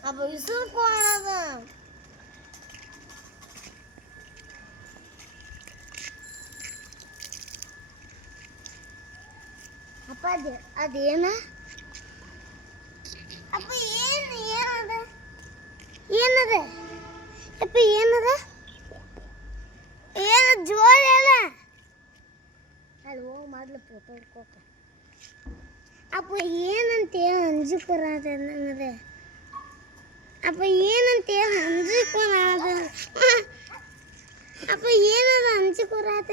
அப்ப விசில் போனது ಅಪ್ಪ ಅದೇನ ಅಪ್ಪ ಏನದ ಏನದ ಅಪ್ಪ ಏನದ ಏನ ಜೋರ ಅಲ್ಲ ಅಲ್ಲಿ ಹೋಗಿ ಮಾಡ್ಲು ಫೋಟೋ ಹಿಡ್ಕೋಕ ಅಪ್ಪ ಏನಂತ ಅಂಜಿಕರಾದ ನನಗೆ ಅಪ್ಪ ಏನಂತ ಅಂಜಿಕರಾದ ಅಪ್ಪ ಏನದ ಅಂಜಿಕರಾದ